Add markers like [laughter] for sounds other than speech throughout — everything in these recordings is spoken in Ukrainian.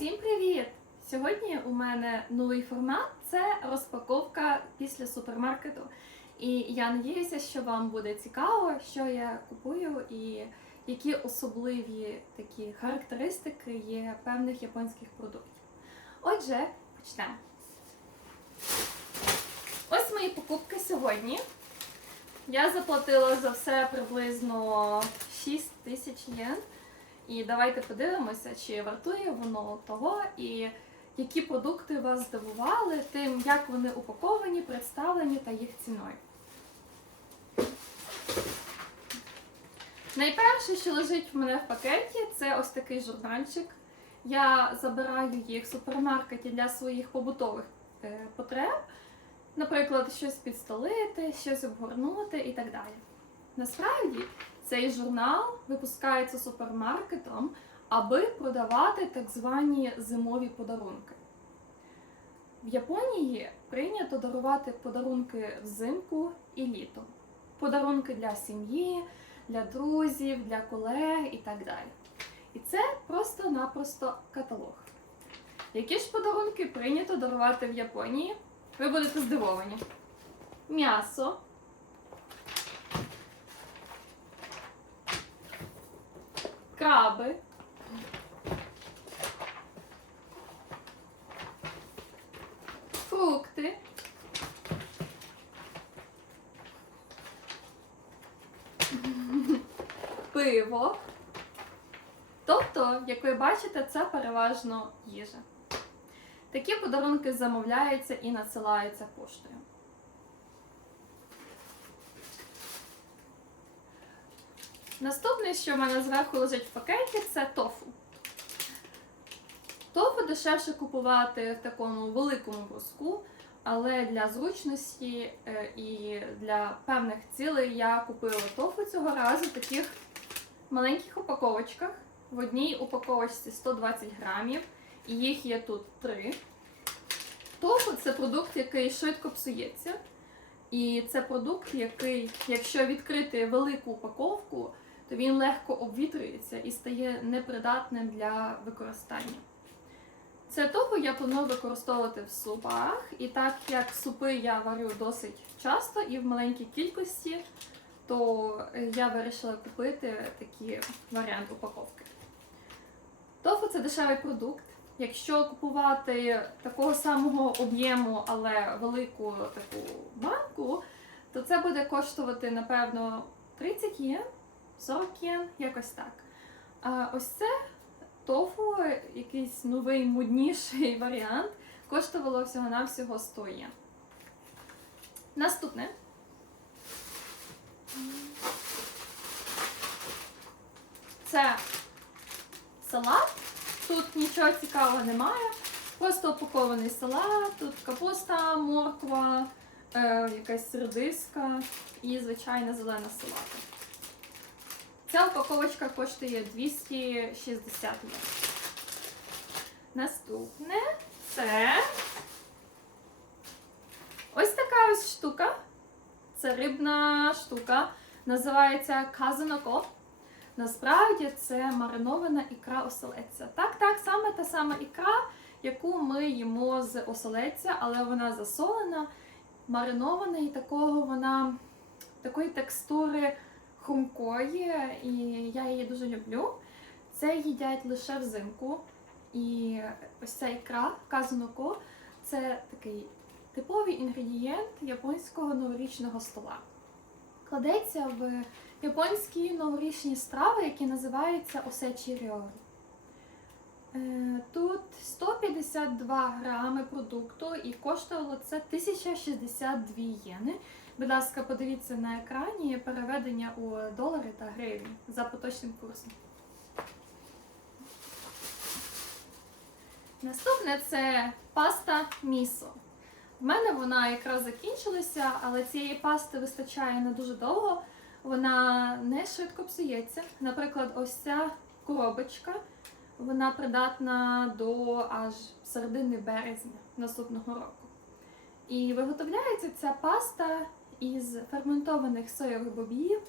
Всім привіт! Сьогодні у мене новий формат це розпаковка після супермаркету. І я надіюся, що вам буде цікаво, що я купую і які особливі такі характеристики є певних японських продуктів. Отже, почнемо. Ось мої покупки сьогодні. Я заплатила за все приблизно 6 тисяч єн. І давайте подивимося, чи вартує воно того, і які продукти вас здивували, тим, як вони упаковані, представлені та їх ціною. Найперше, що лежить в мене в пакеті, це ось такий журнальчик. Я забираю їх в супермаркеті для своїх побутових е, потреб, наприклад, щось підстолити, щось обгорнути і так далі. Насправді, цей журнал випускається супермаркетом, аби продавати так звані зимові подарунки. В Японії прийнято дарувати подарунки взимку і літом. Подарунки для сім'ї, для друзів, для колег і так далі. І це просто-напросто каталог. Які ж подарунки прийнято дарувати в Японії? Ви будете здивовані. М'ясо, краби, фрукти, [laughs] пиво. Тобто, як ви бачите, це переважно їжа. Такі подарунки замовляються і надсилаються поштою. Наступне, що в мене зверху лежить в пакеті, це тофу. Тофу дешевше купувати в такому великому бруску, але для зручності е, і для певних цілей я купила тофу цього разу в таких маленьких упаковочках. В одній упаковочці 120 грамів, і їх є тут три. Тофу це продукт, який швидко псується. І це продукт, який, якщо відкрити велику упаковку, то він легко обвітрюється і стає непридатним для використання. Це того я планую використовувати в супах, і так як супи я варю досить часто і в маленькій кількості, то я вирішила купити такий варіант упаковки. Тофу це дешевий продукт. Якщо купувати такого самого об'єму, але велику таку банку, то це буде коштувати, напевно, 30 єн, 40 єн, якось так. А ось це тофу, якийсь новий модніший [laughs] варіант, коштувало всього-навсього 100 єн. Наступне. Це салат. Тут нічого цікавого немає. Просто упакований салат, тут капуста, морква, е, якась редиска і звичайна зелена салата. Ця упаковочка коштує 260 єн. Наступне це ось така ось штука. Це рибна штука. Називається казаноко. Насправді це маринована ікра оселедця. Так, так, саме та сама ікра, яку ми їмо з оселедця, але вона засолена, маринована і такого вона такої текстури хрумкої, і я її дуже люблю. Це їдять лише взимку. І ось ця ікра, казаноко, це такий типовий інгредієнт японського новорічного стола. Кладеться в японські новорічні страви, які називаються осечі ріорі. Е, Тут 152 грами продукту і коштувало це 1062 єни. Будь ласка, подивіться на екрані переведення у долари та гривні за поточним курсом. Наступне це паста місо. В мене вона якраз закінчилася, але цієї пасти вистачає на дуже довго. Вона не швидко псується. Наприклад, ось ця коробочка, вона придатна до аж середини березня наступного року. І виготовляється ця паста із ферментованих соєвих бобів,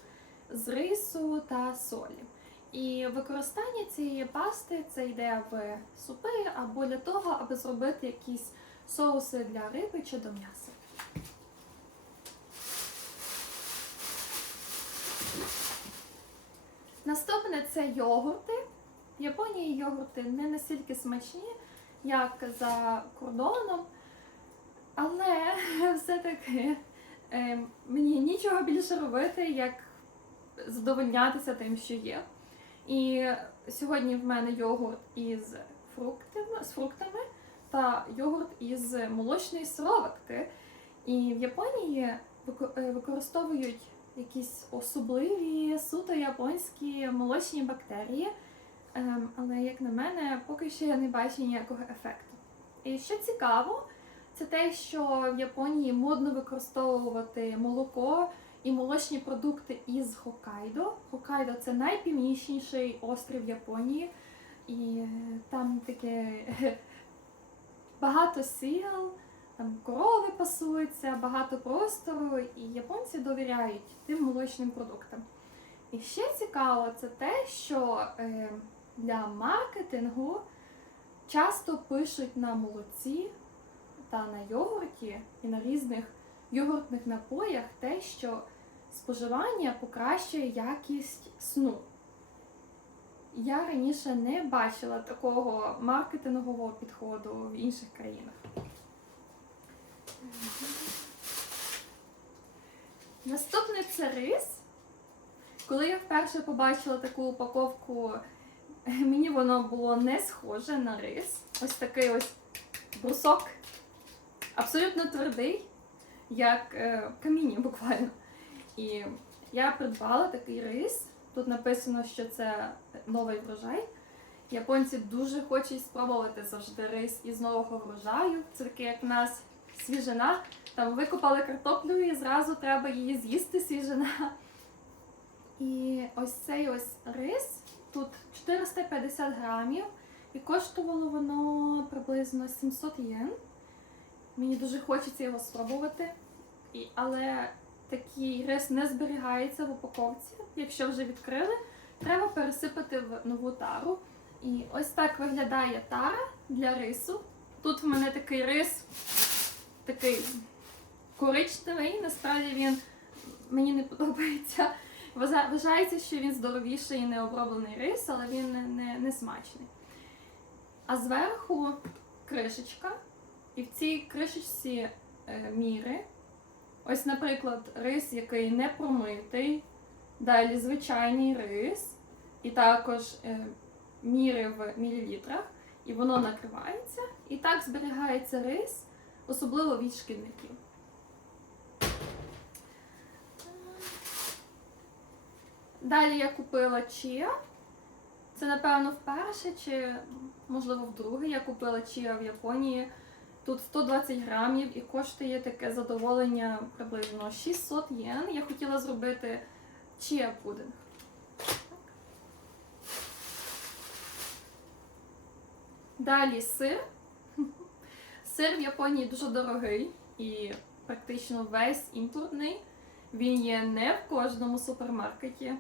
з рису та солі. І використання цієї пасти це йде в супи або для того, аби зробити якісь соуси для риби чи до м'яса. Наступне це йогурти. В Японії йогурти не настільки смачні, як за кордоном, але [laughs] все-таки мені нічого більше робити, як задовольнятися тим, що є. І сьогодні в мене йогурт із фруктами, з фруктами та йогурт із молочної сироватки. І в Японії е, використовують якісь особливі суто японські молочні бактерії. Ем, але, як на мене, поки що я не бачу ніякого ефекту. І що цікаво, це те, що в Японії модно використовувати молоко і молочні продукти із Хоккайдо. Хоккайдо це найпівнічніший острів Японії, і е, там таке [laughs] багато сіл, там корови пасуються, багато простору, і японці довіряють тим молочним продуктам. І ще цікаво, це те, що е, для маркетингу часто пишуть на молоці та на йогурті і на різних йогуртних напоях те, що споживання покращує якість сну. Я раніше не бачила такого маркетингового підходу в інших країнах. Наступне це рис. Коли я вперше побачила таку упаковку, мені воно було не схоже на рис. Ось такий ось брусок, абсолютно твердий, як е, каміння буквально. І я придбала такий рис. Тут написано, що це новий врожай. Японці дуже хочуть спробувати завжди рис із нового врожаю. Це таке, як в нас свіжина. Там викопали картоплю і зразу треба її з'їсти свіжина. І ось цей ось рис тут 450 грамів, і коштувало воно приблизно 700 єн. Мені дуже хочеться його спробувати. І, але такий рис не зберігається в упаковці. Якщо вже відкрили, треба пересипати в нову тару. І ось так виглядає тара для рису. Тут в мене такий рис, такий коричневий, насправді він мені не подобається. Вважається, що він здоровіший і необроблений рис, але він не, не, не смачний. А зверху кришечка, і в цій кришечці е, міри. Ось, наприклад, рис, який не промитий, далі звичайний рис, і також е, міри в мілілітрах, і воно накривається. І так зберігається рис, особливо від шкідників. Далі я купила чіа. Це, напевно, вперше чи, можливо, вдруге я купила чіа в Японії. Тут 120 грамів і коштує таке задоволення приблизно 600 єн. Я хотіла зробити чіа пудинг. Далі сир. Сир в Японії дуже дорогий і практично весь імпортний. Він є не в кожному супермаркеті,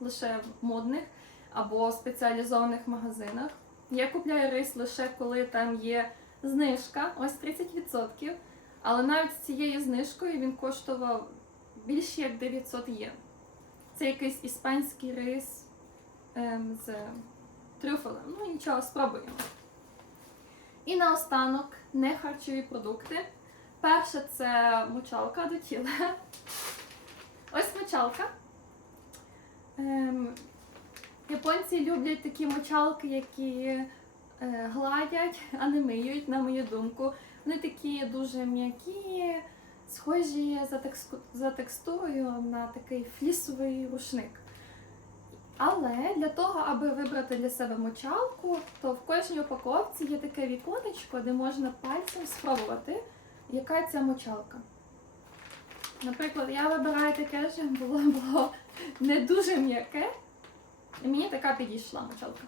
лише в модних або спеціалізованих магазинах. Я купляю рис лише коли там є знижка, ось 30%. Але навіть з цією знижкою він коштував більше як 900 єн. Це якийсь іспанський рис ем, з трюфелем. Ну нічого, спробуємо. І наостанок не харчові продукти. Перше це мочалка до тіла. Ось мочалка. Ем, японці люблять такі мочалки, які гладять, а не миють, на мою думку. Вони такі дуже м'які, схожі за, за текстурою на такий флісовий рушник. Але для того, аби вибрати для себе мочалку, то в кожній упаковці є таке віконечко, де можна пальцем спробувати, яка ця мочалка. Наприклад, я вибираю таке, що було, було не дуже м'яке, і мені така підійшла мочалка.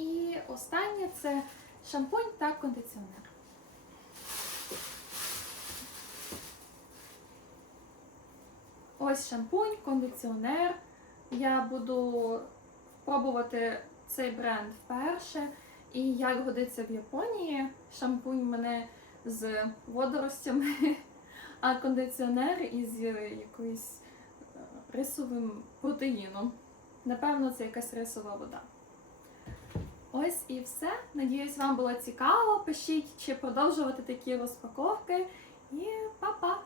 І останнє це шампунь та кондиціонер. Ось шампунь, кондиціонер. Я буду пробувати цей бренд вперше і як годиться в Японії. Шампунь мене з водоростями, [laughs] а кондиціонер із якоюсь е, рисовим протеїном. Напевно, це якась рисова вода. Ось і все. Надіюсь, вам було цікаво. Пишіть, чи продовжувати такі розпаковки. І па-па!